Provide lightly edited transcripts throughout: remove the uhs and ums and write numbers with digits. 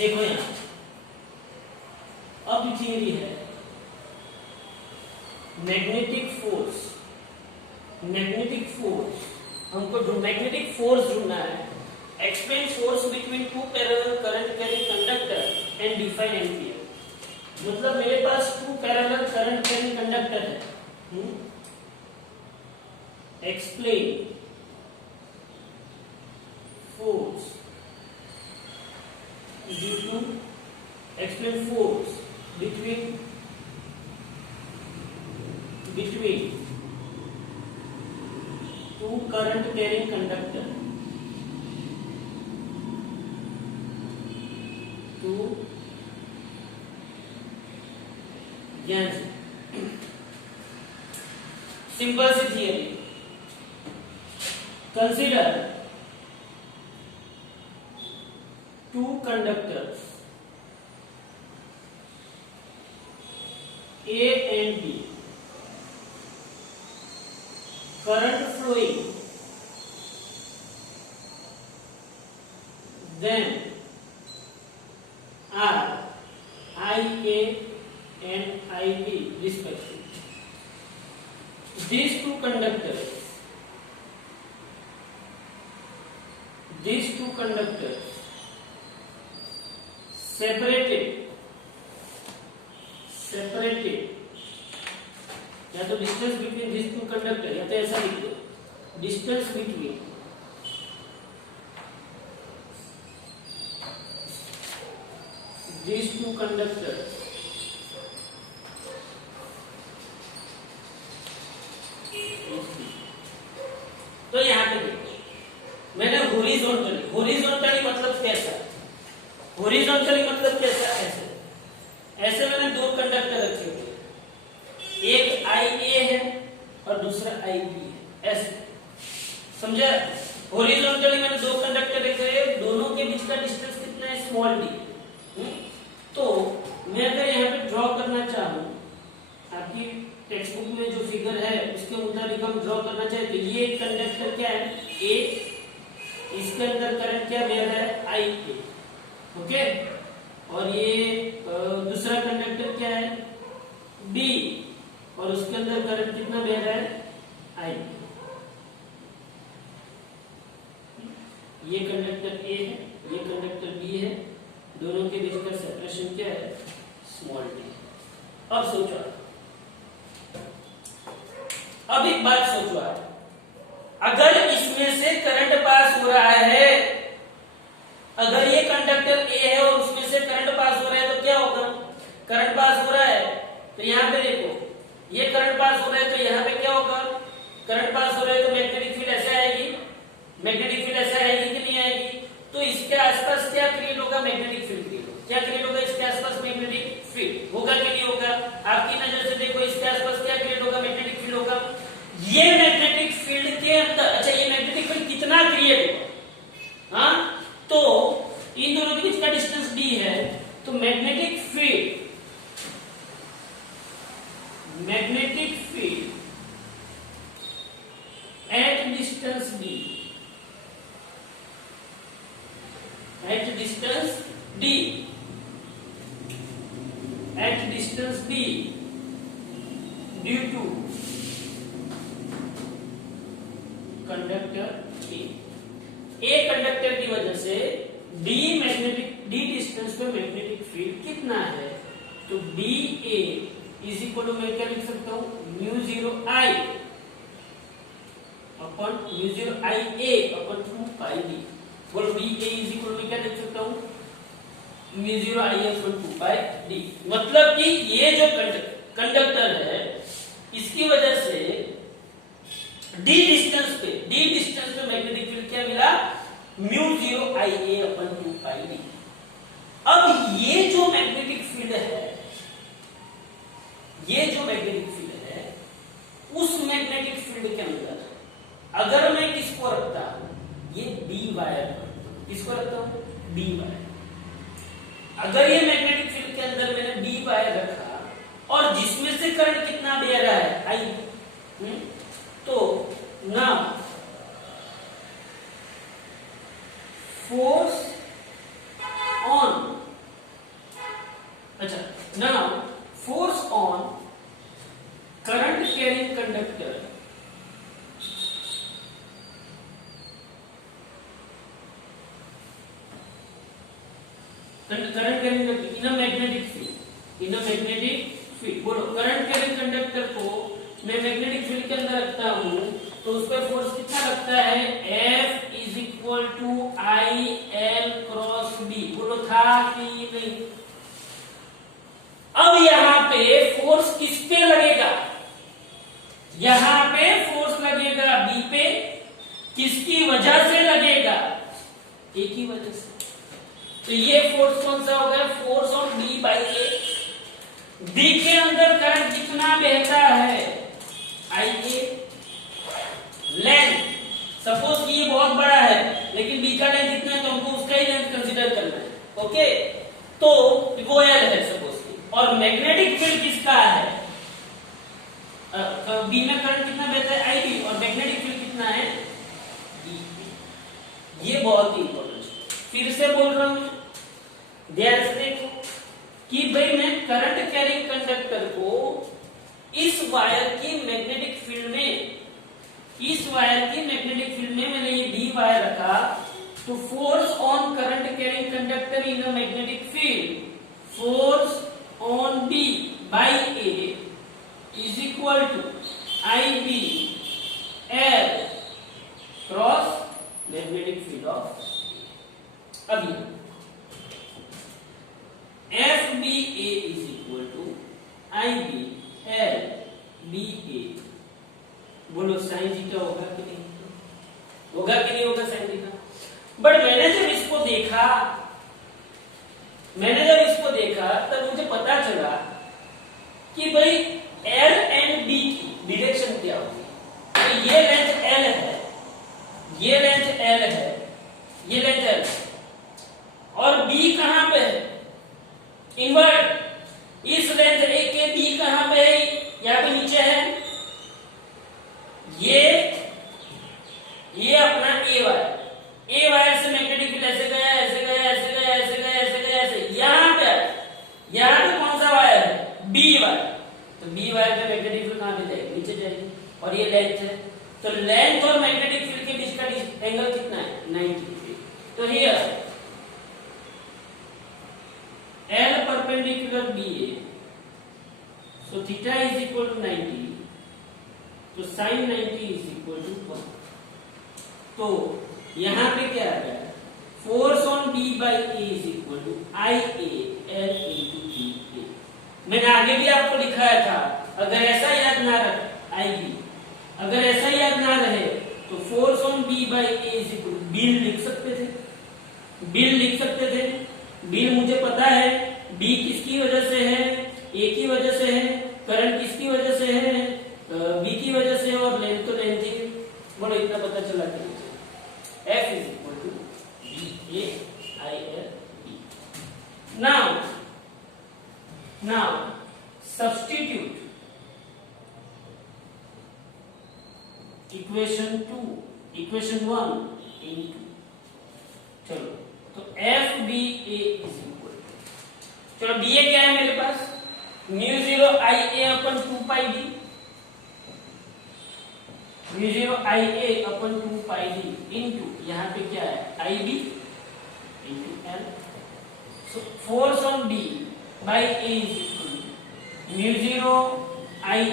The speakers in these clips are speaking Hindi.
देखो यहां अब थियरी है मैग्नेटिक फोर्स हमको मैग्नेटिक फोर्स ढूंढना है। Explain force between two parallel current carrying conductor and define ampere. मतलब मेरे पास two parallel current carrying conductor है। Explain force between two current carrying conductor, simple सी theory. Consider two conductors A and B, current flowing, then are IA and IB respectively. These two conductors separated या तो distance between this two conductor, या तो ऐसा लिख दो distance between this two conductors तो यहां पे देखो मैंने हॉरिजॉन्टली मतलब कैसा, ऐसे मैंने दो कंडक्टर रखे हुए, एक IA है और दूसरा IB है, ऐसे समझा। हॉरिजॉन्टली मैंने दो कंडक्टर रखे हैं, दोनों के बीच का डिस्टेंस कितना है, स्मॉल d। तो मैं अगर यहाँ पे ड्रॉ करना चाहूँ, आपकी टेक्स्ट बुक में जो फिगर है उसके मुताबिक हम ड्रॉ करना चाहे तो ये कंडक्टर क्या है A, इसके अंदर करंट क्या बह रहा है IA, ओके। और ये दूसरा कंडक्टर क्या है B, और उसके अंदर करंट कितना बह रहा है I। ये कंडक्टर A है, ये कंडक्टर B है, दोनों के बीच का सेपरेशन क्या है, स्मॉल d। अब सोचो, अब एक बात सोचो, अगर इसमें से करंट पास हो रहा है, अगर ये कंडक्टर A है और उसमें से करंट पास हो रहा है तो क्या होगा, करंट पास हो रहा है तो यहाँ पे देखो ये करंट पास हो रहा है तो यहाँ पे क्या होगा, करंट पास हो रहा है तो मैग्नेटिक फील्ड ऐसे आएगी, कि नहीं आएगी। तो इसके आसपास क्या क्रिएट होगा, मैग्नेटिक फील्ड क्या क्रिएट होगा, इसके आसपास मैग्नेटिक फील्ड होगा कि नहीं होगा। आपकी नजर से देखो इसके आसपास क्या क्रिएट होगा, मैग्नेटिक फील्ड होगा। ये मैग्नेटिक फील्ड के अंदर, अच्छा ये मैग्नेटिक फील्ड कितना क्रिएट होगा, हाँ, तो इन दोनों के बीच का डिस्टेंस d है, तो magnetic field at distance d, due to conductor A conductor की वजह से d डिस्टेंस पे मैग्नेटिक फील्ड कितना है, तो dA इज इक्वल टू, मैं क्या लिख सकता हूं, μ0 I upon μ0 IA upon 2πd। बोलो dA इज इक्वल टू क्या लिख सकता हूं, μ0 I अपन 2πd। मतलब कि ये जो कंडक्टर है इसकी वजह से d डिस्टेंस पे मैग्नेटिक फील्ड क्या मिला, μ0 IA अपन 2πd। अब ये जो मैग्नेटिक फील्ड है, उस मैग्नेटिक फील्ड के अंदर अगर मैं किसको रखता हूं, ये d वायर, किसको रखता हूं, d वायर। अगर ये मैग्नेटिक फील्ड के अंदर मैंने d वायर रखा और जिसमें से करंट कितना बह रहा है I, तो ना force on current carrying in a magnetic field, in a magnetic field. बोलो करंट कैरिंग कंडक्टर को मैं मैग्नेटिक फील्ड के अंदर रखता हूं तो उस पर फोर्स कितना लगता है, F is equal to I L cross B. बोलो था कि नहीं? अब यहां पे फोर्स किस पे लगेगा, यहां पे फोर्स लगेगा बी पे। किसकी वजह से लगेगा, ए की वजह से। तो ये फोर्स कौन सा होगा, force on B by A. B के अंदर करंट कितना बहता है, आई ए। लेंथ सपोज कि ये बहुत बड़ा है लेकिन बी का लेंथ कितना है तो हमको उसका ही लेंथ कंसीडर करना है, ओके। तो वो एल है सपोज की, और मैग्नेटिक फील्ड किसका है, बी में करंट कितना बहता है, आई बी, और मैग्नेटिक फील्ड कितना है, बी। ये बहुत ही इंपॉर्टेंट है। फिर से बोल रहा हूं, ध्यान से देखो कि भाई मैं करंट कैरिंग कंडक्टर को इस वायर की मैग्नेटिक फील्ड में, इस वायर की मैग्नेटिक फील्ड में मैंने ये डी वायर रखा, तो force on current carrying conductor in a magnetic field, force on B by A is equal to I B L cross magnetic field of. अभी F B A is equal to I B L B A. बोलो साइन थीटा होगा कि नहीं, होगा कि नहीं होगा साइन थीटा। बट मैंने जब इसको देखा, तब मुझे पता चला कि भाई एल एंड बी की डायरेक्शन क्या होगी। तो ये लेंथ एल है, ये लेंथ एल है, ये लेंथ एल, और बी कहां पे है, इनवर्ट। इस लेंथ ए के बी कहां पे है, यहां पे नीचे है। ये अपना ए वायर, ए वायर से मैग्नेटिक फील्ड ऐसे गया, ऐसे गया, ऐसे गया, ऐसे गया, ऐसे गया, ऐसे यहां पे, यहां पे कौन सा वायर है, बी वायर। तो बी वायर पे मैग्नेटिक फील्ड कहां पे जाएगी, नीचे जाएगी, और ये लेंथ है। तो लेंथ और मैग्नेटिक फील्ड के बीच का एंगल कितना है, 90 डिग्री। तो here L perpendicular BA, so theta is equal to 90, तो sin 90 is equal to 1। तो यहां पे क्या आ गया, force on B by A is equal to IA L into BA। मैंने आगे भी आपको लिखाया था, अगर ऐसा याद ना रहे IB, अगर ऐसा याद ना रहे तो force on B by A is equal to bill लिख सकते थे, बिल लिख सकते थे। बिल मुझे पता है, बी किसकी वजह से है, ए की वजह से है, करंट किसकी वजह से है, बी की वजह से है, और लेंथ तो लेंथ ही। बोलो इतना पता चला कि F is equal to B A I L B. Now substitute equation 1 into, चलो तो F B A is equal, चलो बी ए क्या है मेरे पास, mu 0 I A upon 2 pi D, mu 0 I A upon 2 pi D into यहां पे क्या है, I B into L. So force on B by A is equal mu 0 I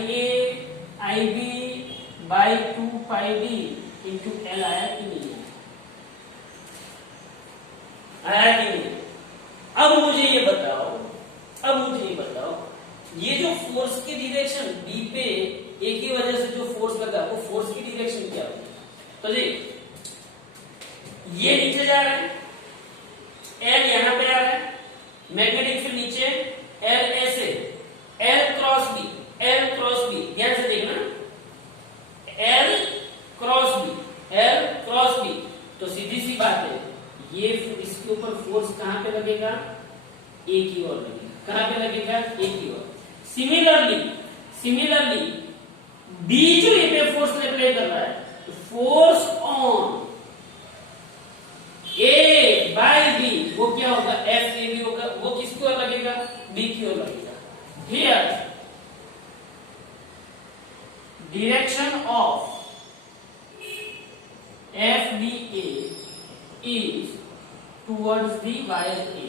B by 2 pi D into L. आया कि नहीं, आया कि नहीं? अब मुझे ये बताओ, ये जो फोर्स की डायरेक्शन बी पे ए की वजह से जो फोर्स लगा, वो फोर्स की डायरेक्शन क्या होगी। तो देख, ये नीचे जा रहा है, एल यहां पे आ रहा है, मैग्नेटिक फील्ड नीचे, एल ऐसे, L cross B, L cross B, ध्यान से देखना, L cross B, L cross B. तो सीधी सी बात है, ये इसके ऊपर फोर्स कहां पे लगेगा, ए की ओर लगेगा। कहां पे लगेगा, ए की ओर। सिमिलरली बी जो ए पे फोर्स अप्लाई कर रहा है, force on A by B, वो क्या होगा, एफ ए बी होगा। वो किसकी ओर लगेगा, बी की ओर लगेगा। Here direction of F B A is towards the wire A,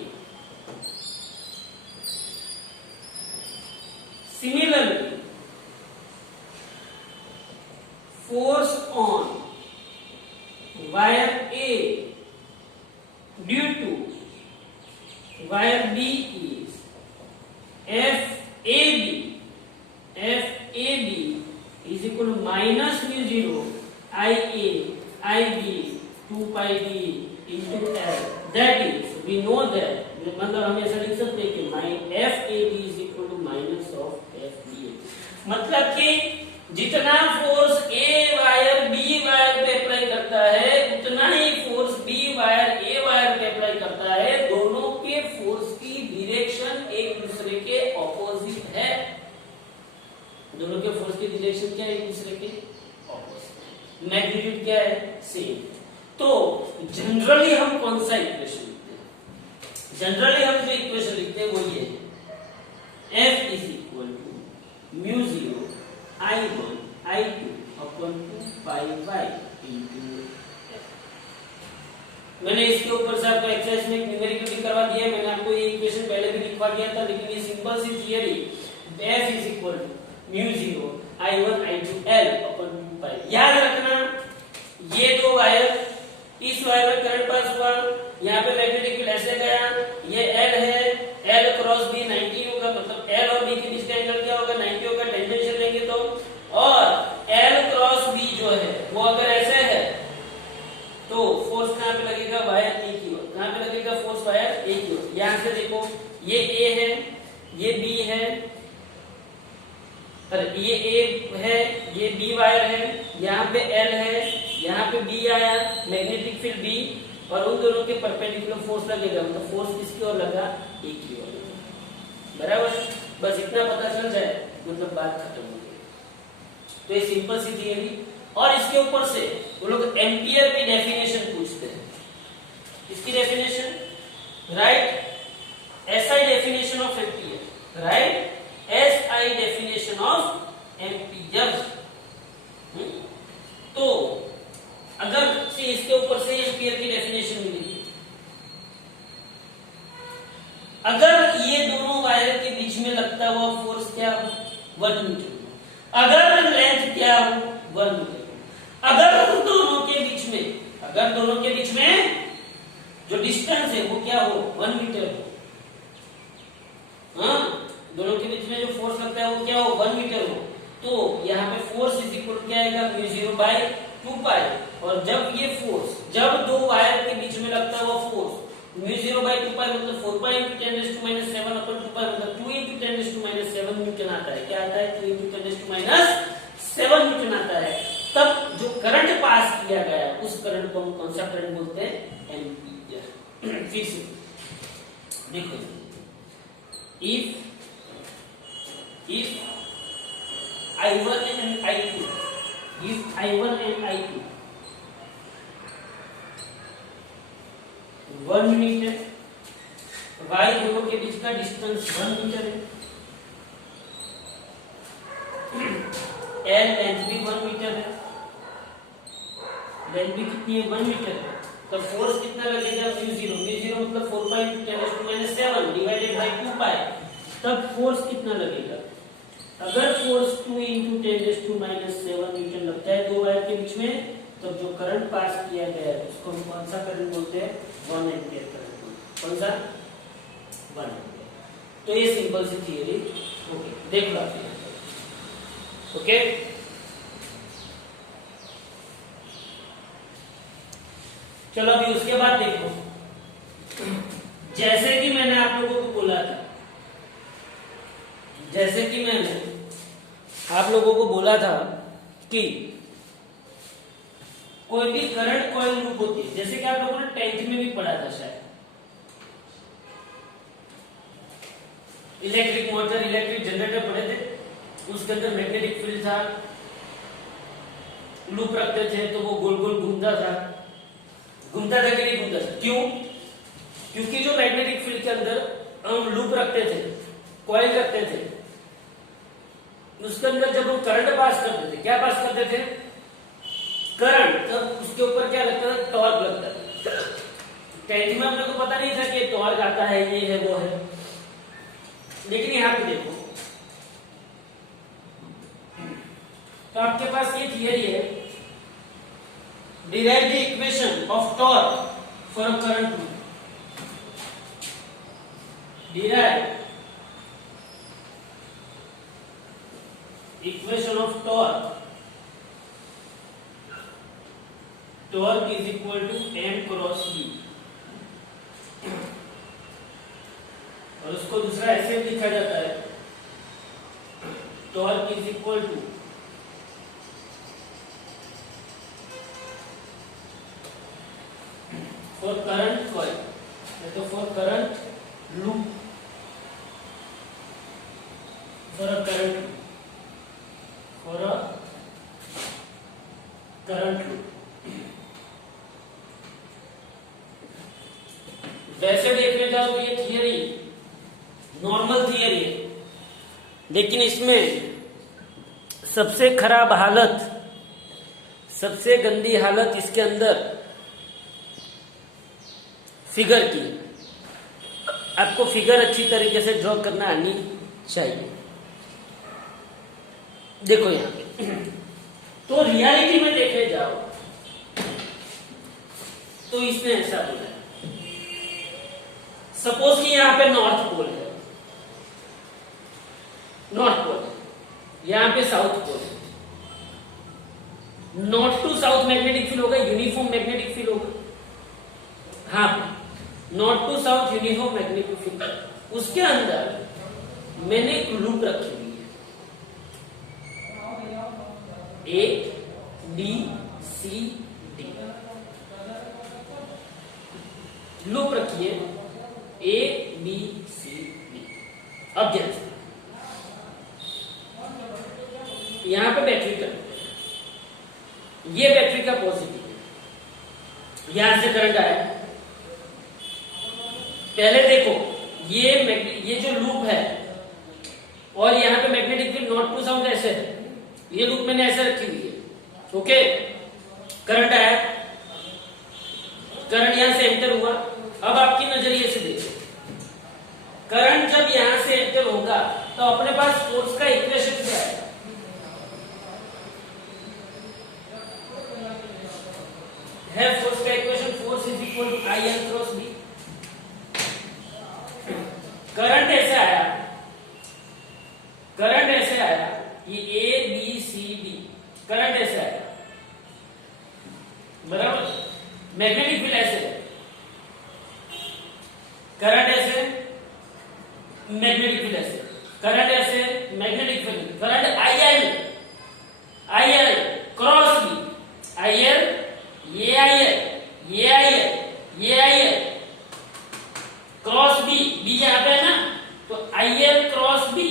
wire B is FAB is equal to minus mu 0 IA IB 2 pi d into L. That is, we know that, मतलब हम ऐसा लिख सकते हैं कि FAB is equal to minus of FBA. मतलब कि जितना force A wire B wire पे अप्लाई करता है उतना ही force B wire A wire पे अप्लाई करता है। दोनों के फोर्स की डायरेक्शन एक दूसरे के ऑपोजिट है। दोनों के फोर्स की डायरेक्शन क्या है? एक दूसरे के ऑपोजिट। मैग्नीट्यूड क्या है? सेम। तो जनरली हम कौन सा इक्वेशन लिखते हैं? जनरली हम जो इक्वेशन लिखते हैं वो ये है, F is equal to mu 0 I1 I2 upon 2 pi y into F। मैंने इसके ऊपर से आपको एक्सरसाइज में न्यूमेरिकल भी करवा दिया है। मैंने आपको ये इक्वेशन पहले भी लिखवा दिया था, लेकिन ये सिंपल सी theory F is equal to mu 0 I1 I2 L upon 2 pi। याद रखना ये दो वायर, इस वायर में करंट पास हुआ, यहाँ पे मैग्नेटिक फील्ड ऐसे गया, ये L है, L क्रॉस B 90 होगा, मतलब L और B के बीच का एंगल क्या होगा? 90 होगा। टेंजेंशियल लेंगे तो, और L क्रॉस B जो है वो अगर ऐसे है तो फोर्स कहाँ पे लगेगा? वायर A की ओर। कहाँ पे लगेगा फोर्स? वायर A की ओर। यहाँ से देखो, ये A है, ये B है, अरे ये A है, ये B वायर है, यहाँ पे L है, यहाँ पे B आया, मैग्नेटिक फील्ड B, और उन दोनों के परपेंडिकुलर फोर्स लगेगा, मतलब फोर्स किसकी ओर लगा? A की ओर। बराबर? बस इतना पता चल जाए मतलब बात खत्म हो गई। तो ये सिंपल सी थियरी। और इसके ऊपर से वो लोग एम्पियर की डेफिनेशन पूछते हैं। इसकी definition right, SI definition of ampere, right, SI definition of ampere. तो अगर से इसके ऊपर से एम्पियर की डेफिनेशन मिलेगी, अगर ये दोनों वायर के बीच में लगता हुआ फोर्स क्या हो? 1 मीटर। अगर लेंथ क्या हो? 1 मीटर। अगर दोनों के बीच में जो डिस्टेंस है वो क्या हो? 1 मीटर हो। हाँ, दोनों के बीच में जो फोर्स लगता है वो क्या हो? 1 मीटर हो। तो यहाँ पे फोर्स इज इक्वल क्या आएगा? mu 0 by 2 pi। और जब ये फोर्स, जब दो वायर के बीच में लगता है वो फोर्स mu 0 by 2 pi मतलब 4 pi into 10 raised to minus 7 upon 2 pi मतलब 2 into 10 raised to minus 7 Newton आता है। क्या आता है? 2 into 10 raised to minus 7 Newton आता है। तब जो करंट पास किया गया उस करंट को हम कौन सा करंट बोलते हैं? एम्पियर। फिर से देखो, if I1 and I2, if I1 and I2 1 metre, y दोनों के बीच का डिस्टेंस 1 मीटर है, L लेंथ भी 1 मीटर है, लेंथ भी कितनी है? 1 मीटर है। तो फोर्स कितना लगेगा? mu 0 मतलब 4 pi into 10 raised to minus 7 divided by 2 pi। तब फोर्स कितना लगेगा? अगर force 2 into 10 raised to minus 7 Newton लगता है दो वायर के बीच में, तब जो करंट पास किया गया है उसको हम कौन सा करंट बोलते हैं? 1 एम्पियर करंट। कौन सा? 1 एम्पियर। तो ये सिंपल सी थियरी। ओके, देख लो आप। ओके, चलो अभी उसके बाद देखो, जैसे कि मैंने आप लोगों को बोला था, कि कोई भी करंट कॉइल लूप होती है, जैसे कि आप लोगों ने 10th में भी पढ़ा था शायद, इलेक्ट्रिक मोटर, इलेक्ट्रिक जनरेटर पढ़े थे, उसके अंदर मैग्नेटिक फील्ड था, लूप रखते थे तो वो गोल गोल घूमता था कि नहीं घूमता था? क्यों? क्योंकि जो मैग्नेटिक फील्ड के अंदर हम लूप रखते थे, कॉइल रखते थे, उसके अंदर जब हम करंट पास करते थे, क्या पास करते थे? करंट। तब उसके ऊपर क्या लगता था? टॉर्क लगता था। 10th में हमने को पता नहीं था कि टॉर्क आता है, ये है वो है, लेकिन यहाँ पे देखो, तो आपके पास ये थियरी है, derive the equation of torque for a current loop। derive equation of torque is equal to m cross b, और उसको दूसरा ऐसे लिखा जाता है torque is equal to for current coil, तो for current loop, for a current loop. वैसे देखने जाओ तो ये थियरी नॉर्मल थियरी है, लेकिन इसमें सबसे खराब हालत, सबसे गंदी हालत इसके अंदर फिगर की। आपको फिगर अच्छी तरीके से ड्रॉ करना आनी चाहिए। देखो यहां पे तो रियलिटी में देखने जाओ तो इसने ऐसा बोला है, सपोज कि यहां पे नॉर्थ पोल है, नॉर्थ पोल, यहां पे साउथ पोल है। North to south magnetic field होगा, यूनिफॉर्म मैग्नेटिक फील्ड होगा। हाँ, north to south uniform magnetic field. उसके अंदर मैंने एक लूप रखी हुई है, A B C D loop रखी है, ए बी सी डी। अब ध्यान से यहां पे बैटरी का, ये बैटरी का पॉजिटिव है, यहां से करंट आया। पहले देखो ये जो लूप है और यहाँ पे magnetic field north to south ऐसे है, ये लूप मैंने ऐसे रखी हुई है। ओके, करंट आया, करंट यहां से एंटर हुआ। अब आपकी नजरिए से देखो, करंट जब यहां से एंटर होगा तो अपने पास फोर्स का इक्वेशन क्या है फोर्स का equation, force is equal to I N cross B. Current ऐसे आया, करंट ऐसे आया, ये A B C D current ऐसे आया, बराबर। मैग्नेटिक फील्ड ऐसे है, करंट ऐसे, मैग्नेटिक फील्ड ऐसे, करंट ऐसे, magnetic field, current I L cross B, I L, ये आई एल, ये आई एल, ये I L cross B, B यहां पे है ना, तो I L cross B,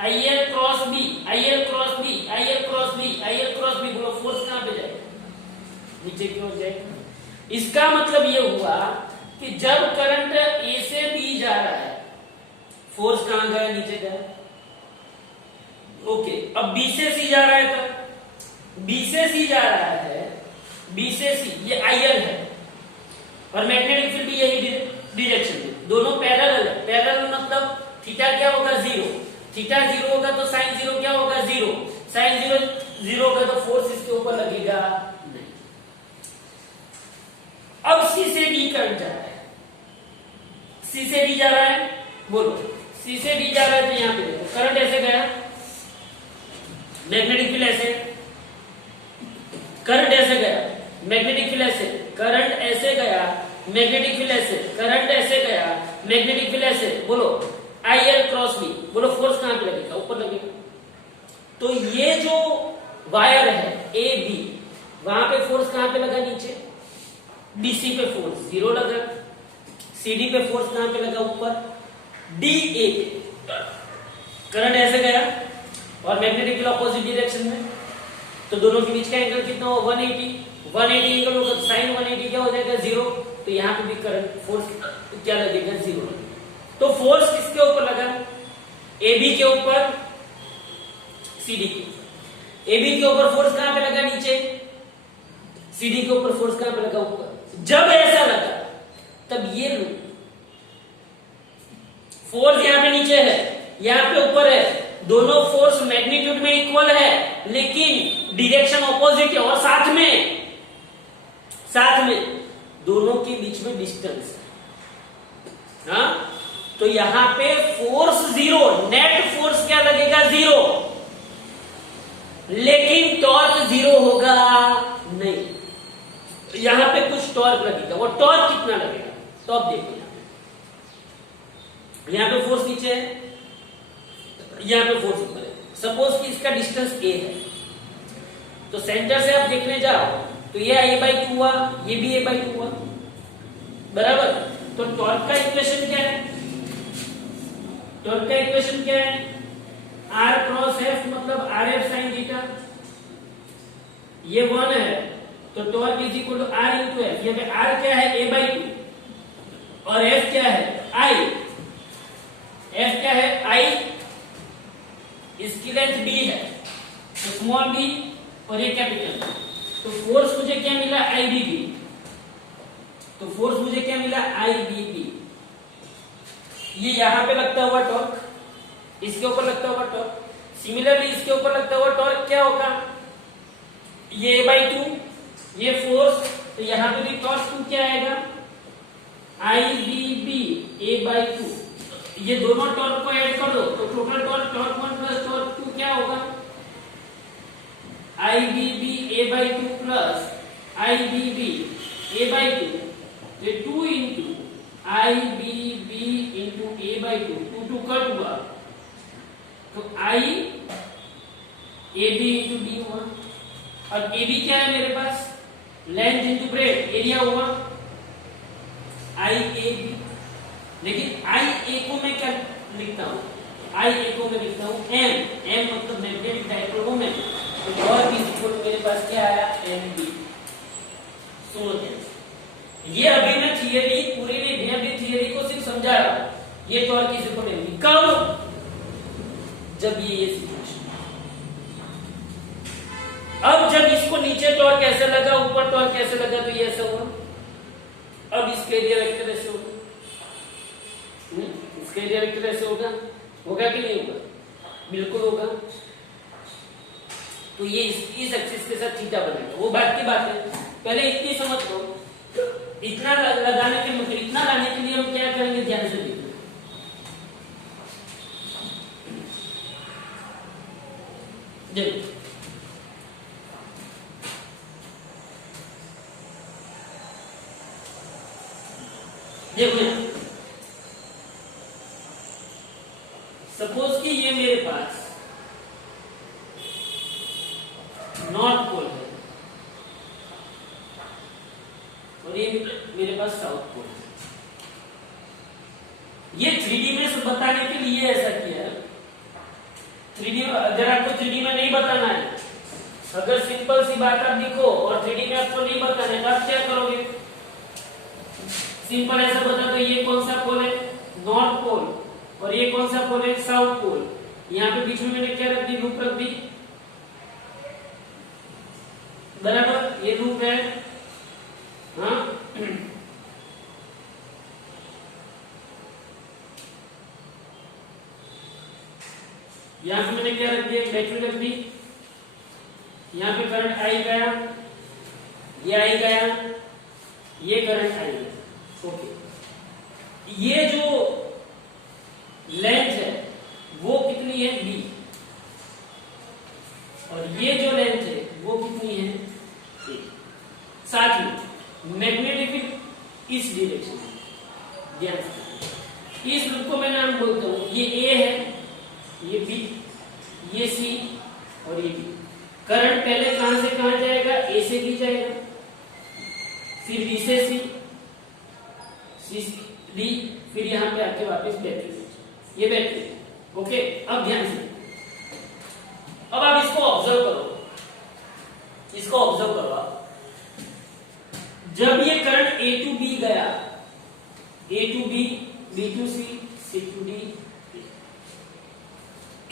I L cross B, I L cross B, I L cross B, I L cross B. बोलो फोर्स कहां पे जाएगा? नीचे की ओर जाएगा। इसका मतलब ये हुआ कि जब करंट ए से बी जा रहा है, फोर्स कहां गया? नीचे गया। ओके, अब बी से सी जा रहा है, तो बी से सी जा रहा है, बी से सी, ये आई एल है और मैग्नेटिक फील्ड भी यही डायरेक्शन में, दोनों पैरेलल है। पैरेलल मतलब थीटा क्या होगा? जीरो। थीटा जीरो होगा तो साइन जीरो क्या होगा? जीरो। साइन जीरो जीरो होगा तो फोर्स इसके ऊपर लगेगा नहीं। अब सी से डी करंट जा रहा है, सी से डी जा रहा है, बोलो सी से डी जा रहा है, तो यहां पे करंट ऐसे गया, मैग्नेटिक फील्ड ऐसे, करंट ऐसे गया, मैग्नेटिक फील्ड ऐसे, करंट ऐसे गया, मैग्नेटिक फील्ड ऐसे, करंट ऐसे गया, मैग्नेटिक फील्ड ऐसे। बोलो आई एल क्रॉस बी, बोलो फोर्स कहां पे लगेगा? ऊपर लगेगा। तो ये जो वायर है ए बी, वहां पे फोर्स कहां पे लगा? नीचे। बीसी पे फोर्स जीरो लगा, सीडी पे फोर्स कहां पे लगा? ऊपर। डी ए पे करंट ऐसे गया और मैग्नेटिक फील्ड अपोजिट डायरेक्शन में, तो दोनों के बीच का एंगल कितना हो? 180। 180 एंगल होगा, साइन 180 क्या हो जाएगा? जीरो। तो यहां पे भी करंट फोर्स क्या लगेगा? जीरो। तो फोर्स किसके ऊपर लगा? ए बी के ऊपर, सीडी के ऊपर। ए बी के ऊपर फोर्स कहां पे लगा? नीचे। सीडी के ऊपर फोर्स कहां पे लगा? ऊपर। जब ऐसा लगा तब ये लो, फोर्स यहां पे नीचे है, यहां पे ऊपर है, दोनों फोर्स मैग्नीट्यूड में इक्वल है लेकिन डायरेक्शन ऑपोजिट है, और साथ में दोनों के बीच में डिस्टेंस है। हाँ, तो यहां पे फोर्स जीरो, नेट फोर्स क्या लगेगा? जीरो, लेकिन टॉर्क जीरो होगा नहीं, यहां पे कुछ टॉर्क लगेगा। वो टॉर्क कितना लगेगा? तो अब देखो, यहां पे फोर्स नीचे है, यहां पे फोर्स ऊपर है। सपोज कि इसका डिस्टेंस a है, तो सेंटर से आप देखने जाओ तो ये a/2 हुआ, ये भी a/2 हुआ, बराबर। तो टॉर्क का इक्वेशन क्या है? टॉर्क का इक्वेशन क्या है? r क्रॉस f मतलब rf sin थीटा, ये 1 है, तो torque is equal to r into f। यहाँ पे r क्या है? a/2 और f क्या है? I। f क्या है? I, इसकी लेंथ b है, तो स्मॉल b और ये कैपिटल। तो फोर्स मुझे क्या मिला? IBB। तो फोर्स मुझे क्या मिला? IBB। ये यहां पे लगता हुआ टॉर्क, इसके ऊपर लगता हुआ टॉर्क, सिमिलरली इसके ऊपर लगता हुआ टॉर्क क्या होगा? ये a/2, ये फोर्स, तो यहां पे भी टॉर्क 2 क्या आएगा? IBB a/2। ये दोनों टॉर्क को ऐड कर दो तो total torque, torque 1 plus torque 2 क्या होगा? IBB a/2 plus IBB a/2, तो 2 into IBB into a/2, 2 cut हुआ, तो I AB इंटू B हुआ। और AB क्या है मेरे पास? लेंथ इंटू ब्रेड, एरिया हुआ IAB। लेकिन IA को मैं क्या लिखता हूं? IA को मैं लिखता हूं M मतलब मैग्नेटिक डाइपोल मोमेंट। तो और भी इक्वल मेरे पास क्या आया? MB। सुनो ध्यान से, ये अभी मैं थियरी पूरी नहीं, मैं अभी थियरी को सिर्फ समझा रहा हूं। ये टॉर्क इज इक्वल MB कब? जब ये सिचुएशन। अब जब इसको नीचे टॉर्क कैसे लगा, ऊपर टॉर्क कैसे लगा, तो ये ऐसा हुआ। अब इसके एरिया वेक्टर ऐसे होगा, इसका एरिया वेक्टर ऐसे होगा, होगा कि नहीं होगा? बिल्कुल होगा। तो ये इस एक्सिस के साथ थीटा बनेगा, वो बात की बात है। पहले इतनी समझ लो, इतना लगाने के मतलब इतना लाने के लिए हम क्या करेंगे? ध्यान से देखो, देखो देखो, सपोज कि ये मेरे पास नॉर्थ पोल है और ये मेरे पास साउथ पोल है। ये 3D में बताने के लिए ऐसा किया है। 3D अगर आपको 3D में नहीं बताना है, अगर सिंपल सी बात आप लिखो और 3D में आपको नहीं बताना है, तो आप क्या करोगे? सिंपल ऐसा बता दो, ये कौन सा पोल है? North pole. और ये कौन सा पोल है? South pole. यहाँ पे बीच में मैंने क्या रख दी? लूप रख दी, बराबर। ये लूप है, हाँ। यहाँ पे मैंने क्या रख दिया? बैटरी रख दी। यहाँ पे करंट आई गया, ये आई गया, ये करंट आई गया। ओके, ये जो लेंथ है वो कितनी है? b। और ये जो लेंथ है वो कितनी है? a। साथ में मैग्नेटिक फील्ड इस डायरेक्शन में, ध्यान से। इस लूप को मैं नाम बोलता हूं, ये a है, ये b, ये c और ये b। करंट पहले कहां से कहां जाएगा? a से b जाएगा, फिर b से c, c से d, फिर यहां पे आके वापस बैटरी। ये बैटरी, ओके। अब ध्यान से, अब आप इसको ऑब्जर्व करो, इसको ऑब्जर्व करो आप। जब ये करंट A to B गया, A to B, B to C, C to D,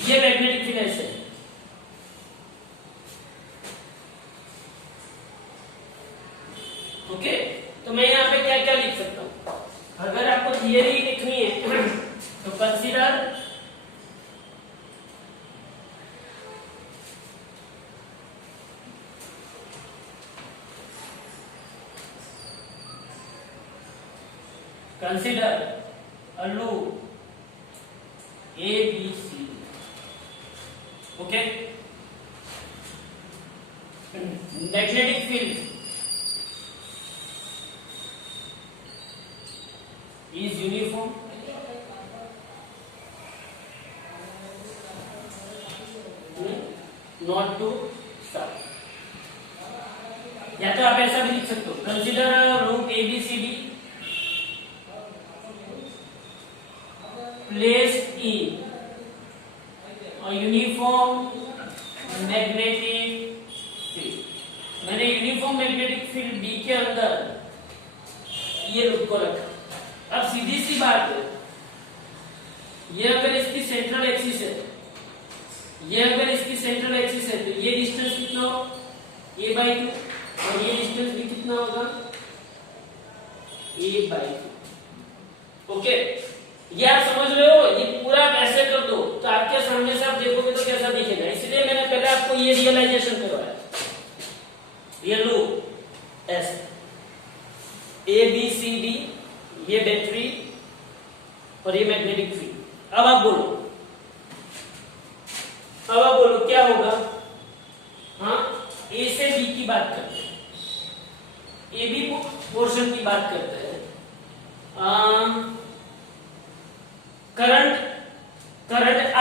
ये मैग्नेटिक फील्ड ऐसे है। ओके, तो मैं यहां पे क्या क्या लिख सकता हूं? अगर आपको थियरी लिखनी है तो consider a loop A B C, okay. Magnetic field is uniform, not to south। या तो आप ऐसा भी लिख सकते हो, consider route ABCD placed in a uniform magnetic field। मैंने यूनिफॉर्म मैग्नेटिक फील्ड B के अंदर ये रूट को रखा। अब सीधी सी बात है, ये अगर इसकी सेंट्रल एक्सिस है, ये अगर इसकी सेंट्रल एक्सिस है, तो ये डिस्टेंस कितना हो, a/2, और ये डिस्टेंस भी कितना होगा, a/2, ओके। ये आप समझ रहे हो? ये पूरा आप ऐसे कर दो तो आपके सामने से आप देखोगे तो कैसा दिखेगा। इसलिए मैंने पहले आपको ये रियलाइजेशन करवाया। ये लो ऐसे ABCD, ये बैटरी और ये मैग्नेटिक फील्ड। अब आप बोलो, क्या होगा? हाँ, ए से बी की बात करते हैं, ए बी पोर्शन की बात करते हैं। Current I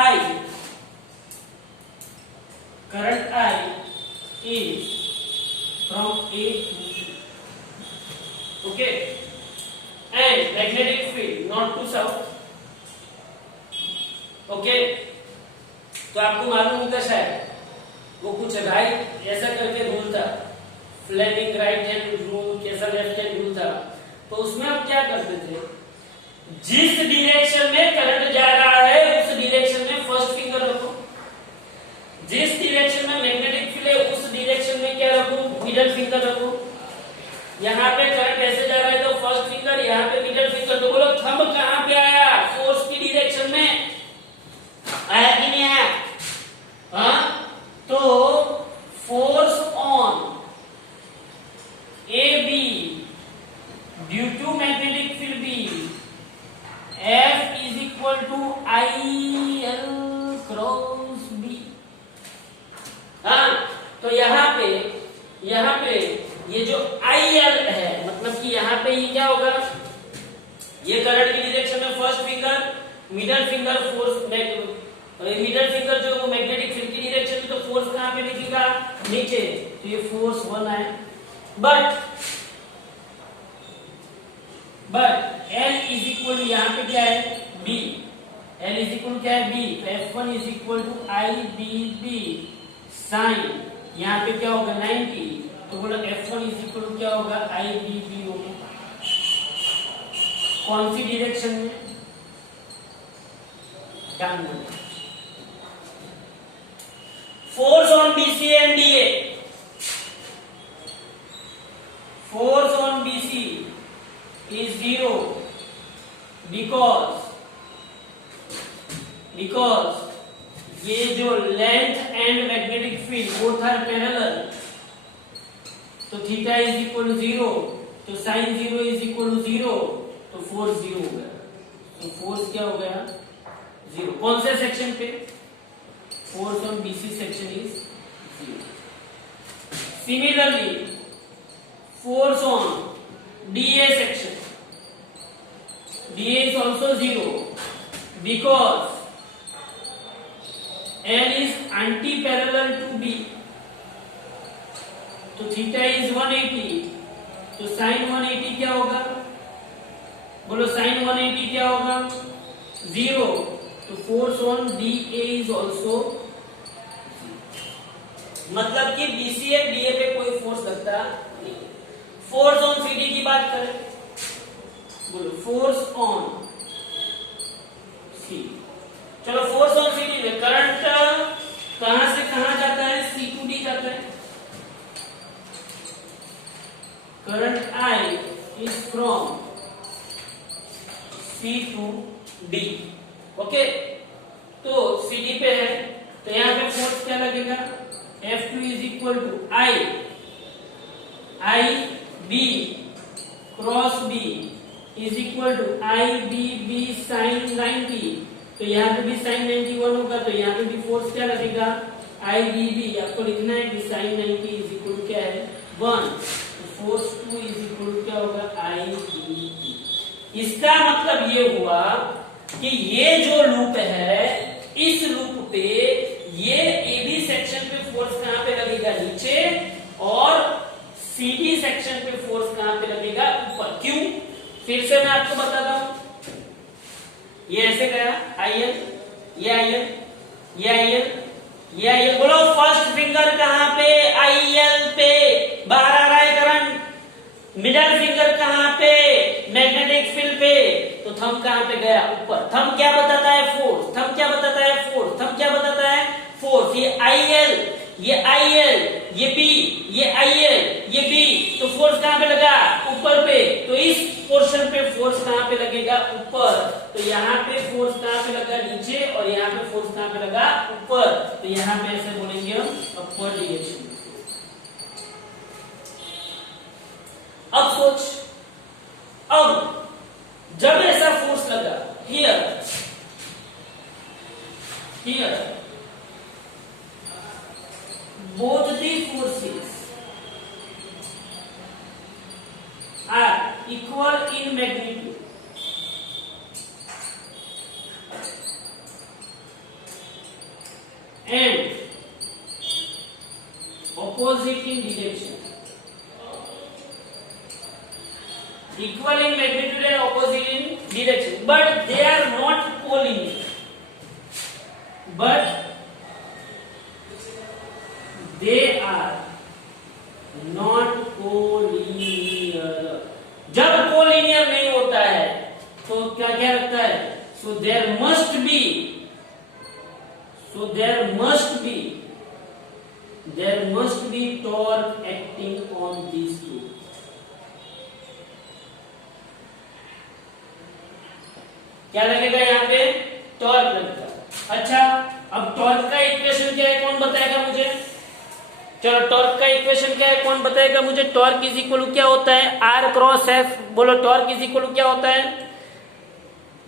is from A to B, okay, and magnetic field north to south, okay। तो आपको मालूम होता शायद वो कुछ राइट ऐसा करके रूल था, फ्लेमिंग राइट हैंड रूल, कैसा लेफ्ट हैंड रूल था। तो उसमें हम क्या करते थे, जिस डायरेक्शन में करंट जा रहा है उस डायरेक्शन में फर्स्ट फिंगर रखो, जिस डायरेक्शन में मैग्नेटिक फील्ड है उस डायरेक्शन में क्या रखो, मिडिल फिंगर रखो। यहाँ पे करंट ऐसे जा रहा है तो फर्स्ट फिंगर, यहाँ पे मिडिल फिंगर। तो बोलो थंब कहाँ पे आया, फोर्स की डायरेक्शन में आया कि नहीं आया? हाँ, तो force on AB due to magnetic field B, F is equal to IL cross B। हाँ, तो यहाँ पे ये जो IL है, मतलब कि यहाँ पे ये क्या होगा, ये करंट की डायरेक्शन में first finger, middle finger force, middle finger जो वो मैग्नेटिक फील्ड की डायरेक्शन में, तो फोर्स कहाँ पे लिखेगा, नीचे। तो ये फोर्स 1 है, but L is equal to यहाँ पे क्या है, B। L इज इक्वल क्या है, B। तो F1 is equal to IBB sine, यहाँ पे क्या होगा 90। तो बोलो F1 इज इक्वल टू क्या होगा, IBB होगा। कौन सी डायरेक्शन में, downward. Force on BC and DA, force on BC is 0 because ये जो length and magnetic field both are parallel, तो थीटा इज इक्वल टू 0, तो साइन 0 इज इक्वल टू 0, तो फोर्स 0 हो गया। तो फोर्स क्या हो गया, 0। कौन से सेक्शन पे, force on BC section is 0। Similarly force on DA section, DA is also 0 because L is anti-parallel to B, तो थीटा इज 180, तो साइन 180 क्या होगा, बोलो साइन 180 क्या होगा, 0। तो force on DA is also, मतलब कि BC और DA पे कोई फोर्स लगता नहीं। फोर्स ऑन CD की बात करें, बोलो फोर्स ऑन CD। चलो फोर्स ऑन CD में करंट कहां से कहां जाता है, C to D जाता है। Current I is from C to D, okay. तो CD पे है, तो यहां पे फोर्स क्या लगेगा, F2 is equal to IB cross B is equal to IBB sin 90। तो यहाँ पे भी साइन 91 होगा, तो यहाँ पे भी फोर्स क्या लगेगा, IBB। आपको लिखना है कि साइन 90 इज इक्वल टू क्या है 1, तो फोर्स 2 इज इक्वल टू क्या होगा IBB। इसका मतलब ये हुआ कि ये जो लूप है, इस लूप पे ये AB सेक्शन पे फोर्स कहां पे लगेगा, नीचे, और CD सेक्शन पे फोर्स कहां पे लगेगा, ऊपर। क्यों, फिर से मैं आपको बताता हूं। ये ऐसे गया IL, ये IL, ये IL, ये IL। बोलो फर्स्ट फिंगर कहां पे, IL पे बाहर आ रहा है करंट। मिडल फिंगर कहां पे, मैग्नेटिक फील्ड पे। तो थंब कहां पे गया, ऊपर। थंब क्या बताता है, फोर्स। थंब क्या बताता है, फोर्स। थंब क्या बताता है, फोर्स। ये IL, ये IL, ये B, ये IL, ये B। तो फोर्स कहां पे लगा, ऊपर पे। तो इस पोर्शन पे फोर्स कहां पे लगेगा, ऊपर। तो यहाँ पे फोर्स कहां पे लगा, नीचे, और यहाँ पे फोर्स कहां पे लगा, ऊपर। तो यहाँ पे ऐसे बोलेंगे हम अपवर्ड डायरेक्शन। अब सोच, अब जब ऐसा फोर्स लगा here, here, both the forces are equal in magnitude and opposite in direction. Equal in magnitude and opposite in direction, but they are not collinear. But they are not collinear. जब कोलिनियर नहीं होता है तो क्या क्या लगता है, so there must be torque acting on these two. क्या लगेगा यहाँ पे, टॉर्क लगेगा। अच्छा, अब टॉर्क का इक्वेशन क्या है, कौन बताएगा मुझे। चलो, टॉर्क का इक्वेशन क्या है, कौन बताएगा मुझे। टॉर्क इज इक्वल क्या होता है, R क्रॉस F। बोलो, टॉर्क इज इक्वल क्या होता है,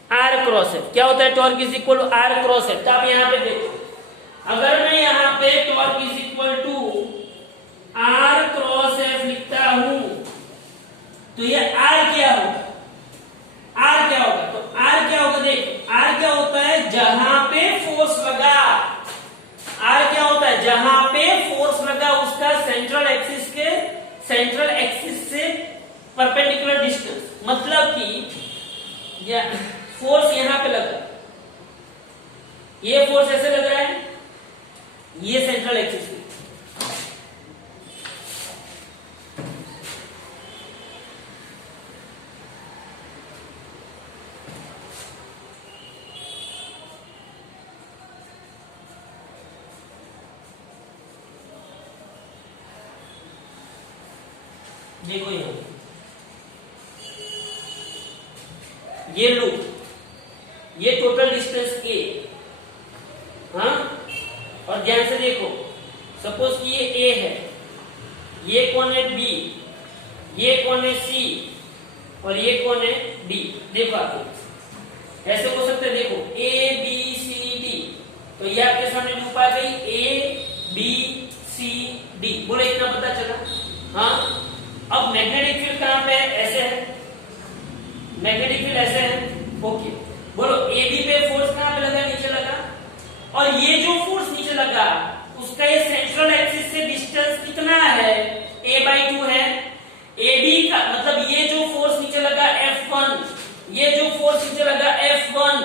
R क्रॉस F। क्या होता है, torque is equal R cross F। तो आप यहाँ पे देखो, अगर मैं यहाँ पे torque is equal to R cross F लिखता हूं, तो ये R क्या होगा, R क्या होगा, तो R क्या होगा, देख R क्या होता है, जहां पे फोर्स लगा। R क्या होता है, जहां पे फोर्स लगा उसका सेंट्रल एक्सिस से परपेंडिकुलर डिस्टेंस। मतलब कि फोर्स यहां पे लगा, ये फोर्स ऐसे लग रहा है, ये सेंट्रल एक्सिस पे। देखो ये लूप, ये टोटल डिस्टेंस A, हाँ, और ध्यान से देखो, सपोज कि ये A है, ये कौन है B, ये कौन है C, और ये कौन है D। देखो आप ऐसे हो सकते हैं, देखो A B C D, तो ये आपके सामने लूप आ गई A B C D। बोले इतना पता चला, हाँ। अब मैग्नेटिक फील्ड कहां पे है, ऐसे है, मैग्नेटिक फील्ड ऐसे है, ओके। बोलो AB पे फोर्स कहां पे लगा, नीचे लगा, और ये जो फोर्स नीचे लगा उसका ये सेंट्रल एक्सिस से डिस्टेंस कितना है, A/2 है। AB का मतलब ये जो फोर्स नीचे लगा F1, ये जो फोर्स नीचे लगा F1,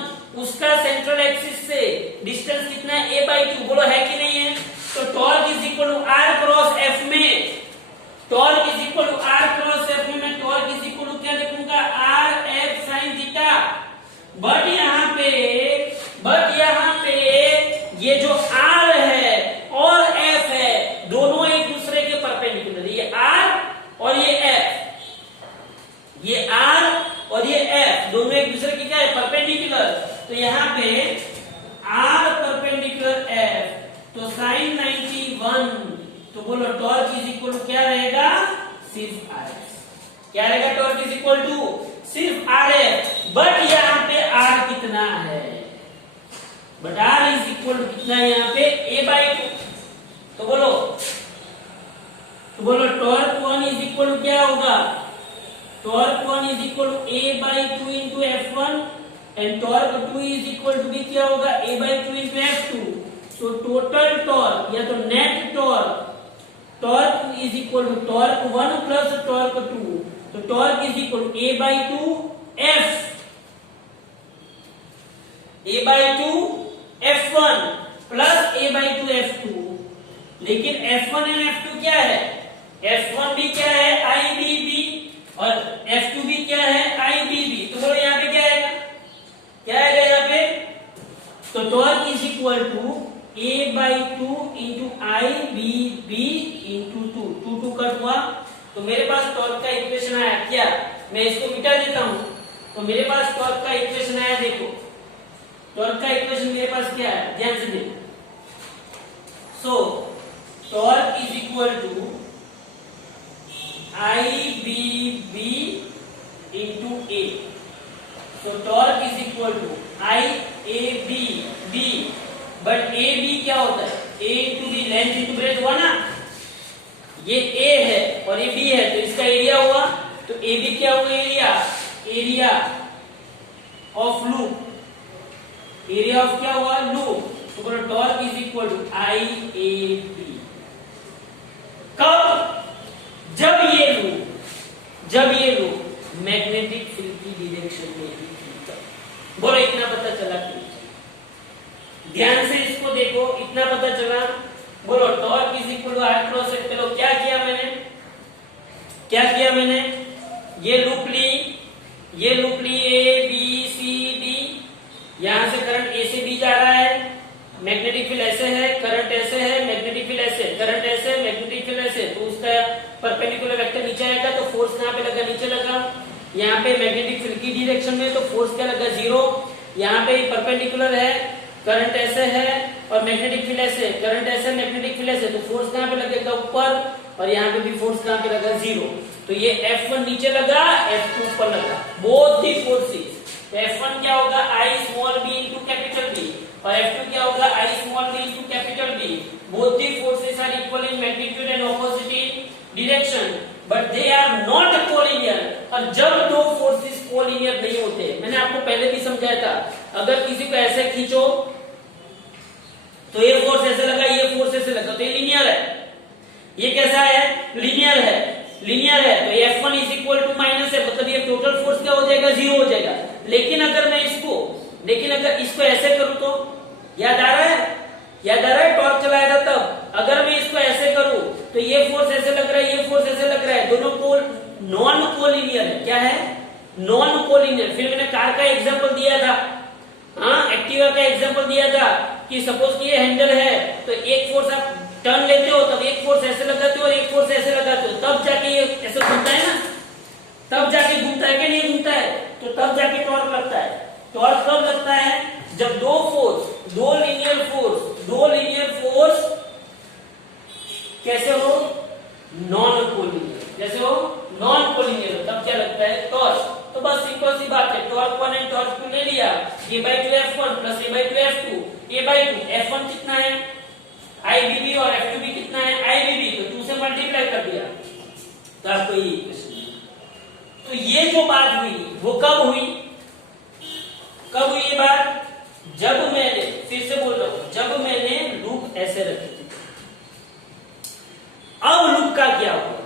उसका सेंट्रल एक्सिस से डिस्टेंस कितना है, A/2। बोलो है कि नहीं है। तो torque is equal to R cross F में, torque is equal to R cross F में मैं टॉर्क इज इक्वल टू क्या लिखूंगा, R F sin theta. But यहाँ पे ये जो R है और F है, दोनों एक दूसरे के परपेंडिकुलर। ये R और ये F, ये R और ये F दोनों एक दूसरे के क्या है, परपेंडिकुलर। तो यहाँ पे R परपेंडिकुलर F, तो sin 91, तो बोलो टॉर्क इज इक्वल टू क्या रहेगा, सिर्फ RF। क्या रहेगा, टॉर्क इज इक्वल टू सिर्फ RF। बट यहाँ पे R कितना है, इक्वल टू कितना है यहाँ पे a/2। तो बोलो टॉर्क 1 इज इक्वल टू क्या होगा, torque 1 is equal to a/2 into F1 and torque 2 is equal to भी क्या होगा a/2 इंटू F2। तो टोटल टॉर्क या तो net torque is equal to torque 1 plus torque 2। तो torque is equal to a/2 F1 plus a/2 F2। लेकिन F1 एंड F2 क्या है, F1 भी क्या है IBB और F2 भी क्या है IBB। तो बोलो यहाँ पे क्या आएगा, यहाँ पे, तो torque is equal to a/2 into IBB into 2 cut हुआ। तो मेरे पास टॉर्क का इक्वेशन आया क्या, मैं इसको मिटा देता हूं। तो मेरे पास टॉर्क का इक्वेशन आया, देखो टॉर्क का इक्वेशन मेरे पास क्या है, ध्यान से देखो। So torque is equal to IBB into A। So torque is equal to IAB B, but AB क्या होता है, A into B, length into breadth हुआ ना, ये A है और ये B है, तो इसका एरिया हुआ। तो AB क्या हुआ, area of loop, area of क्या हुआ लूप। तो बोलो torque is equal to IAB। कब, जब ये लूप मैग्नेटिक फील्ड की डायरेक्शन में ही थी। बोलो इतना पता चला कि, ध्यान से इसको देखो, इतना पता चला। बोलो torque is equal to R cross F। चलो क्या किया मैंने, ये लूप ली A B C D, यहां से करंट A से B जा रहा है, मैग्नेटिक फील्ड ऐसे है, करंट ऐसे है, मैग्नेटिक फील्ड ऐसे, करंट ऐसे, मैग्नेटिक फील्ड ऐसे। तो उसका परपेंडिकुलर वेक्टर नीचे आएगा, तो फोर्स कहां पे लगा, नीचे लगा। यहाँ पे मैग्नेटिक फील्ड की डायरेक्शन में, तो फोर्स क्या लगा 0। यहाँ पे परपेंडिकुलर है, करंट ऐसे है और मैग्नेटिक फील्ड ऐसे, करंट ऐसे, मैग्नेटिक फील्ड ऐसे, तो फोर्स कहां पे लगेगा ऊपर, और यहाँ पे भी फोर्स कहां पे लगा 0। तो ये F1 नीचे लगा, F2 ऊपर लगा, बोथ दी फोर्सेस। तो F1 क्या होगा I small b into capital B, और F2 क्या होगा I small b into capital B। Both the forces are equal in magnitude and opposite in direction, but they are not collinear. और जब दो फोर्सेस कोलिनियर नहीं होते, मैंने आपको पहले भी समझाया था, अगर किसी को ऐसे खींचो तो ये फोर्स ऐसे लगा, ये फोर्स ऐसे लगा, तो ये लीनियर है। ये कैसा है, लीनियर है। तो F1 is equal to minus है, मतलब ये टोटल फोर्स क्या हो जाएगा, 0 हो जाएगा। लेकिन अगर इसको ऐसे करूं तो, याद आ रहा है टॉर्क चलाया था तब, अगर मैं इसको ऐसे करूं तो ये फोर्स ऐसे लग रहा है, ये फोर्स ऐसे लग रहा है, दोनों को नॉन कोलिनियर है। क्या है, नॉन कोलिनियर। फिर मैंने कार का एग्जांपल दिया था, एक्टिवा का एग्जांपल दिया था कि सपोज कि ये हैंडल है, तो एक फोर्स आप टर्न लेते हो तब एक फोर्स ऐसे लगाते हो और एक फोर्स ऐसे लगाते हो, तब जाके ये ऐसे घूमता है ना, तब जाके घूमता है कि नहीं घूमता है, तो तब जाके टॉर्क लगता है। टॉर्क कब लगता है, जब दो लीनियर फोर्स कैसे हो, नॉन कोलिनियर, जैसे हो नॉन कोलिनियर, तब क्या लगता है, टॉर्क। तो बस सिंपल सी बात है, टॉर्क 1 एंड टॉर्क 2 ले लिया, a/2 F1 plus a/2 F2। a/2 F1 कितना है IBB और F2 भी कितना है IBB, तो 2 से मल्टीप्लाई कर दिया, तो आपको ये इक्वेशन। तो ये जो बात हुई वो कब हुई ये बात, जब मैंने, फिर से बोल रहा हूं, जब मैंने लूप ऐसे रखी थी। अब लूप का क्या हुआ,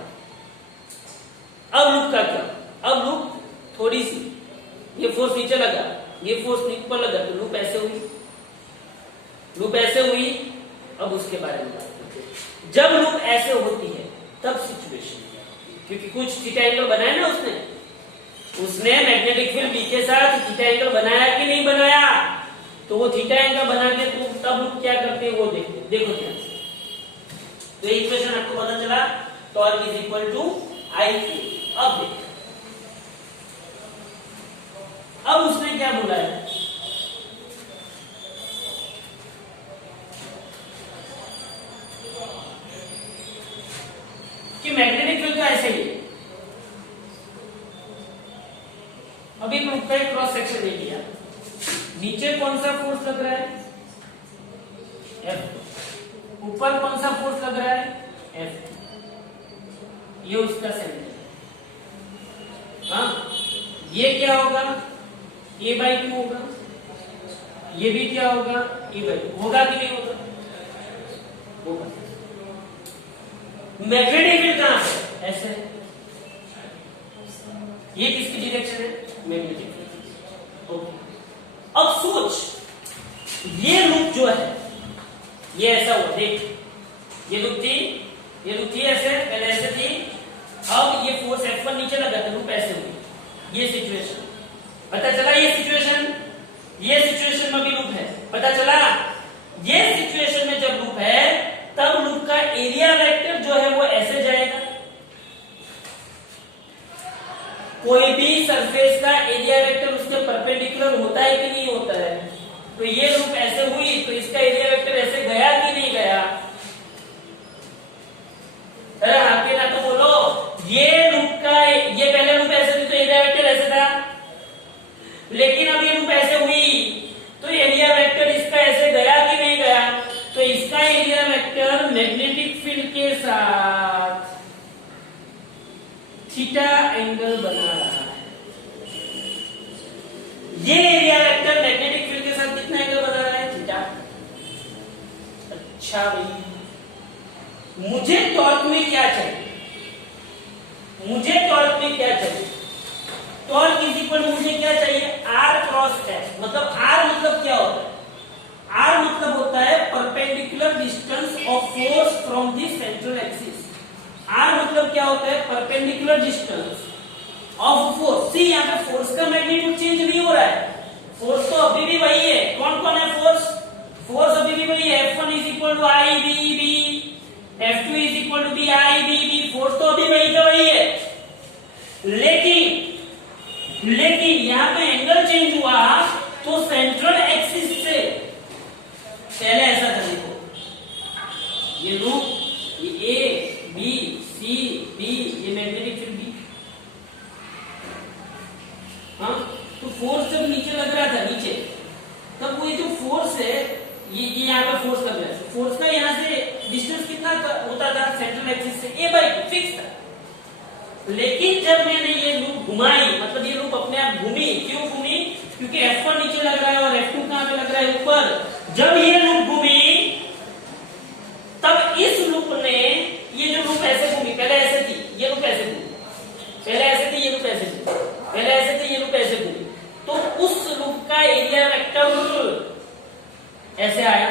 अब लूप थोड़ी सी, ये फोर्स नीचे लगा, ये फोर्स ऊपर लगा, तो लूप ऐसे हुई। अब उसके बारे में बात करते हैं। जब लूप ऐसे होती है तब सिचुएशन क्या होती है, क्योंकि कुछ थीटा एंगल बनाया ना उसने मैग्नेटिक फील्ड बी के साथ थीटा एंगल बनाया कि नहीं बनाया, तो वो थीटा एंगल बना के तब लूप क्या करते हैं वो देखो ध्यान से। तो इक्वेशन आपको पता चला, torque is equal to IQ। अब देखो, अब उसने क्या बोला है, कि मैग्नेटिक फील्ड का ऐसे ही, अभी लूप का क्रॉस सेक्शन ले लिया, नीचे कौन सा फोर्स लग रहा है, F। ऊपर कौन सा फोर्स लग रहा है? F। ये उसका सेंटर। हाँ, ये क्या होगा? A/2 होगा। ये भी क्या होगा? A/2 होगा कि नहीं होगा? होगा। मैग्नेटिक फील्ड कहां है? ऐसे। ये किसकी डायरेक्शन है? Magnetic field. ओके, अब सोच, ये लूप जो है ये ऐसा हुआ, देख, ये लूप थी ऐसे, पहले ऐसे थी, अब ये फोर्स F1 नीचे लगा था, लूप ऐसे हुई। ये सिचुएशन पता चला, ये सिचुएशन में भी लूप है, पता चला। ये सिचुएशन में जब लूप है तब लूप का एरिया वेक्टर जो है वो ऐसे जाएगा। कोई भी सरफेस का एरिया वेक्टर उसके परपेंडिकुलर होता है कि नहीं होता है? तो ये लूप ऐसे हुई तो इसका एरिया वेक्टर ऐसे गया कि नहीं गया? अरे हाँ के ना तो बोलो। ये लूप का, ये पहले लूप ऐसे थी तो एरिया वेक्टर ऐसे था, लेकिन अब ये लूप ऐसे हुई तो एरिया वेक्टर इसका ऐसे गया कि नहीं गया? तो इसका एरिया वेक्टर मैग्नेटिक फील्ड के साथ थीटा एंगल बना रहा है। ये एरिया वेक्टर मैग्नेटिक फील्ड के साथ कितना एंगल बना रहा है? थीटा। अच्छा भाई, मुझे टॉर्क में क्या चाहिए? टॉर्क इज इक्वल मुझे क्या चाहिए? R cross S। मतलब R मतलब क्या होता है? R मतलब होता है perpendicular distance of force from the central axis. R मतलब क्या होता है? Perpendicular distance of force. See, यहाँ पे फोर्स का मैग्नीट्यूड चेंज नहीं हो रहा है, फोर्स तो अभी भी वही है। कौन कौन है फोर्स? फोर्स अभी भी वही है। F1 is equal to I B, F2 is equal to B I B, force तो अभी वही का वही है। लेकिन यहाँ पे एंगल चेंज हुआ तो सेंट्रल एक्सिस से, पहले ऐसा था, देखो ये लूप, ये A B C B, ये मैग्नेटिक फील्ड B। हाँ, तो फोर्स जब नीचे लग रहा था, नीचे, तब वो ये जो फोर्स है, ये यहाँ पे फोर्स लग रहा है, फोर्स का यहाँ से डिस्टेंस कितना होता था सेंट्रल एक्सिस से? A/2 फिक्स था। लेकिन जब मैंने ये लूप घुमाई, मतलब ये लूप अपने आप घूमी, क्यों घूमी? क्योंकि F1 नीचे लग रहा है और F2 कहां पे लग रहा है? ऊपर। जब ये लूप घूमी तब इस लूप ने, ये जो लूप ऐसे घूमी, पहले ऐसे थी, ये लूप ऐसे घूमी, पहले ऐसे थी, ये लूप ऐसे घूमी, पहले ऐसे थी, ये लूप ऐसे घूमी, तो उस लूप का एरिया वेक्टर ऐसे आया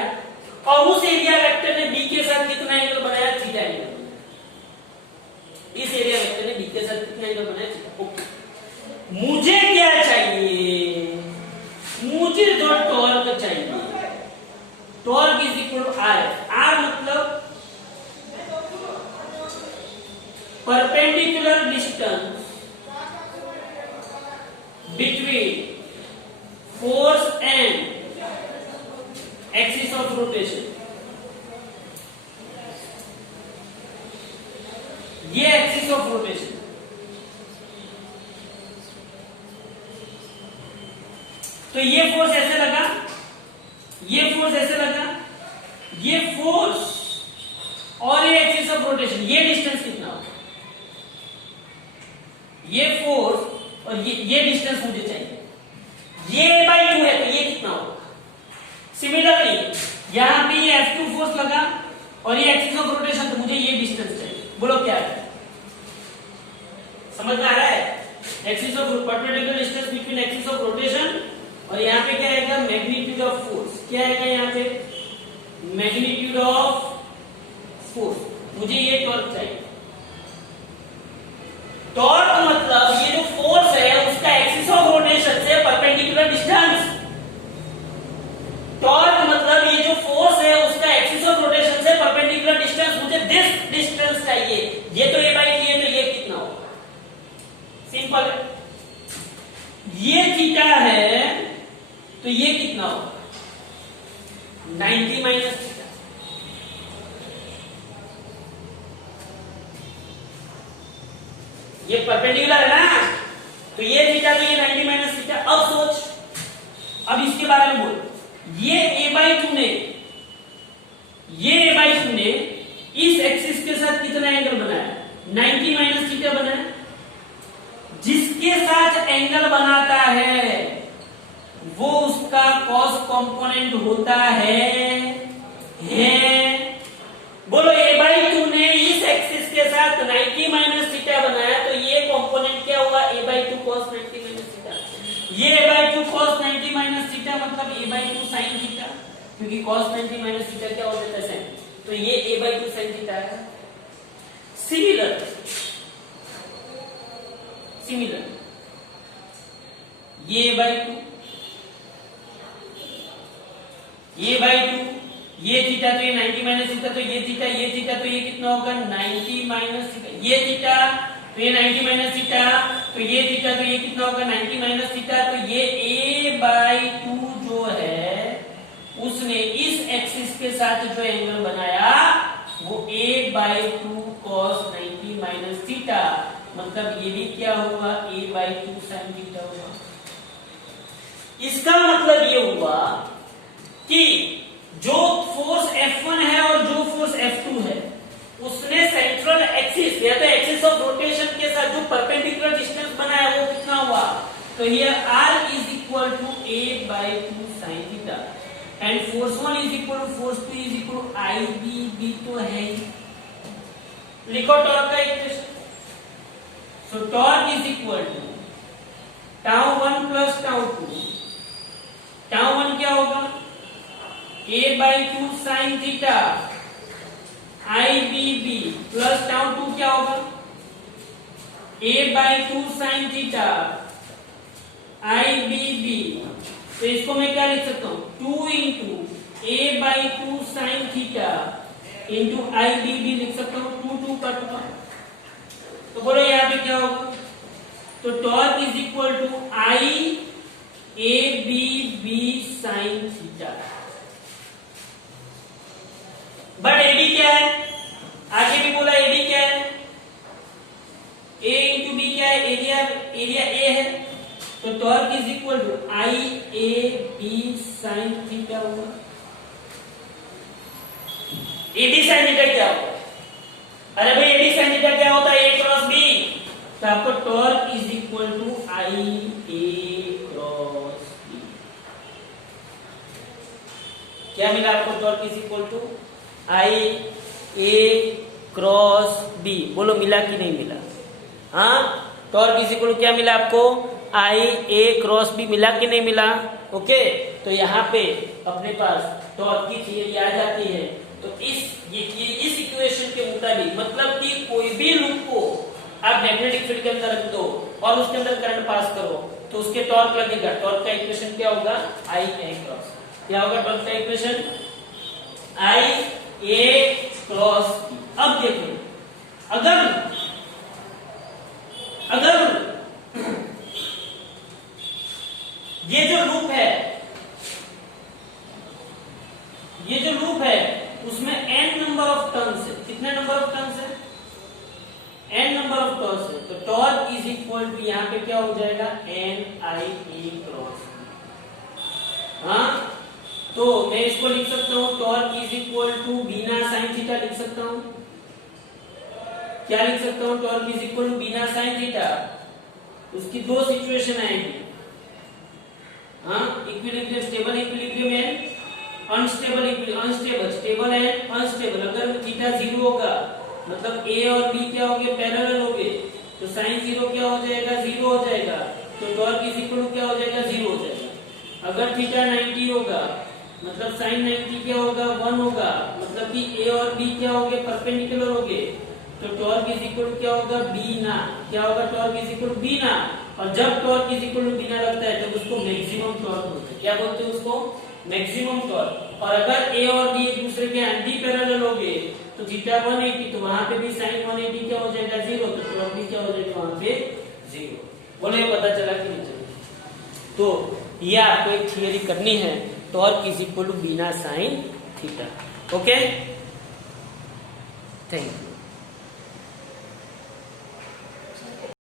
और उस एरिया वेक्टर ने B के साथ कितना एंगल बनाया? Theta angle. इस एरिया वेक्टर ने B के साथ कितना एंगल बनाया? थीटा। ओके, मुझे क्या चाहिए? मुझे जो टॉर्क चाहिए, torque is equal to R मतलब perpendicular distance between force and axis of rotation. ये एक्सिस ऑफ रोटेशन, तो ये फोर्स ऐसे लगा, ये फोर्स ऐसे लगा, ये फोर्स और ये एक्सिस ऑफ रोटेशन, ये डिस्टेंस कितना होगा? ये फोर्स और ये डिस्टेंस मुझे चाहिए, ये A/2 है, तो ये कितना होगा? सिमिलरली यहां भी F2 फोर्स लगा और ये एक्सिस ऑफ रोटेशन, तो मुझे ये डिस्टेंस चाहिए। बोलो क्या है? समझ में आ रहा है? Axis of perpendicular distance between axis of rotation और यहाँ पे क्या आएगा? Magnitude of force. क्या आएगा यहाँ पे? Magnitude of force. मुझे ये टॉर्क चाहिए। टॉर्क मतलब ये जो फोर्स है उसका एक्सिस ऑफ रोटेशन से परपेंडिकुलर डिस्टेंस। टॉर्क मतलब ये जो फोर्स है उसका एक्सिस ऑफ रोटेशन से परपेंडिकुलर डिस्टेंस। मुझे दिस डिस्टेंस चाहिए। ये तो A/2 है, तो ये कितना होगा? सिंपल है। ये थीटा है तो ये कितना होगा? 90 माइनस थीटा। ये परपेंडिकुलर है ना, तो ये थीटा तो ये 90 माइनस थीटा। अब सोच, अब इसके बारे में बोल। ये A/2 ने ये a बाई टू ने इस एक्सिस के साथ कितना एंगल बनाया? 90 माइनस थीटा बनाया। जिसके साथ एंगल बनाता है वो उसका कॉस कंपोनेंट होता है। बोलो a बाई टू ने इस एक्सिस के साथ 90 माइनस थीटा बनाया तो ये कंपोनेंट क्या हुआ? a by to cos 90 minus theta. ये a by to cos 90 minus theta मतलब a by two sine theta, क्योंकि कॉस 90 माइनस थीटा क्या हो जाता है? साइन। तो ये a by two sine theta है। सिमिलर ये a बाई टू, ये बाई टू, ये थीटा तो ये 90 माइनस थीटा तो ये थीटा तो ये कितना होगा? 90 माइनस थीटा। ये थीटा तो ये 90 माइनस थीटा तो ये थीटा तो ये कितना होगा? 90 माइनस थीटा। तो ये a बाई टू जो है उसने इस एक्सिस के साथ जो एंगल बनाया वो a by to cos 90 minus theta, मतलब ये भी क्या होगा? a by two sine theta होगा। इसका मतलब ये हुआ कि जो फोर्स F1 है और जो फोर्स F2 है उसने सेंट्रल एक्सिस या तो एक्सिस ऑफ रोटेशन के साथ जो परपेंडिकुलर डिस्टेंस बनाया वो कितना हुआ? तो here R is equal to a by two sine theta and force 1 is equal to force 2 is equal to IB तो है। लिखो टॉर्क का equation. So torque is equal to tau 1 plus tau 2। Tau 1 क्या होगा? a by two sine theta IBB plus tau 2 क्या होगा? a by two sine theta IBB। तो इसको मैं क्या लिख सकता हूं? 2 into a by two sine theta into IBB लिख सकता हूं। 2 कट। तो बोलो यहाँ पे क्या होगा? तो torque is equal to IABB sine theta. But AB क्या है? आगे भी बोला AB क्या है? A इंटू B क्या है? एरिया A है। तो torque is equal to IAB sine theta होगा। AB साइन थीटा क्या होगा? अरे भाई AB साइन थीटा क्या होता है? A cross B। तो आपको torque is equal to IA cross B। क्या मिला आपको? Torque is equal to IA cross B। बोलो मिला कि नहीं मिला? हाँ, टॉर्क इज इक्वल टू क्या मिला आपको? IA क्रॉस B मिला कि नहीं मिला? ओके, तो यहाँ पे अपने पास टॉर्क की थियरी आ जाती है। तो इस इक्वेशन के मुताबिक मतलब कि कोई भी लूप को आप मैग्नेटिक फील्ड के अंदर रख दो और उसके अंदर करंट पास करो तो उसके टॉर्क लगेगा। टॉर्क का इक्वेशन क्या होगा? IA cross. क्या होगा टॉर्क का इक्वेशन? IA cross B। अब देखो, अगर ये जो लूप है उसमें n नंबर ऑफ टर्न्स है। कितने नंबर ऑफ टर्न्स है? n नंबर ऑफ टर्न्स है। तो टॉर्क इज इक्वल टू यहाँ पे क्या हो जाएगा? NIA cross. हाँ, तो मैं इसको लिख सकता हूँ टॉर्क इज इक्वल टू बीना साइन थीटा लिख सकता हूँ। क्या लिख सकता हूँ? टॉर्क इज इक्वल टू बीना साइन थीटा। उसकी दो सिचुएशन आएगी। हाँ, equilibrium, stable equilibrium and unstable equilibrium. Stable and unstable. अगर थीटा 0 होगा मतलब A और B क्या होंगे? पैरेलल होंगे। तो साइन 0 क्या हो जाएगा? 0 हो जाएगा। तो टॉर्क इज इक्वल टू क्या हो जाएगा? 0 हो जाएगा। अगर थीटा 90 होगा मतलब साइन 90 क्या होगा? 1 होगा। मतलब कि A और B क्या होंगे? परपेंडिकुलर होंगे। तो टॉर्क इज इक्वल टू क्या होगा? बीना। क्या होगा? टॉर्क इज इक्वल टू बीना। और जब टॉर्क इज इक्वल टू बीना लगता है तब उसको मैक्सिमम टॉर्क बोलते हैं। क्या बोलते हैं उसको? Maximum torque. और अगर A और B एक दूसरे के एंटी पैरेलल होंगे तो थीटा 180 तो वहां पे भी साइन 180 क्या हो जाएगा? 0। तो टॉर्क भी क्या हो जाएगा? वहां पे 0। बोले ये पता चला कि नहीं चला? तो ये आपको एक थियरी करनी है, टॉर्क इज इक्वल टू बीना sine theta. Okay, thank you.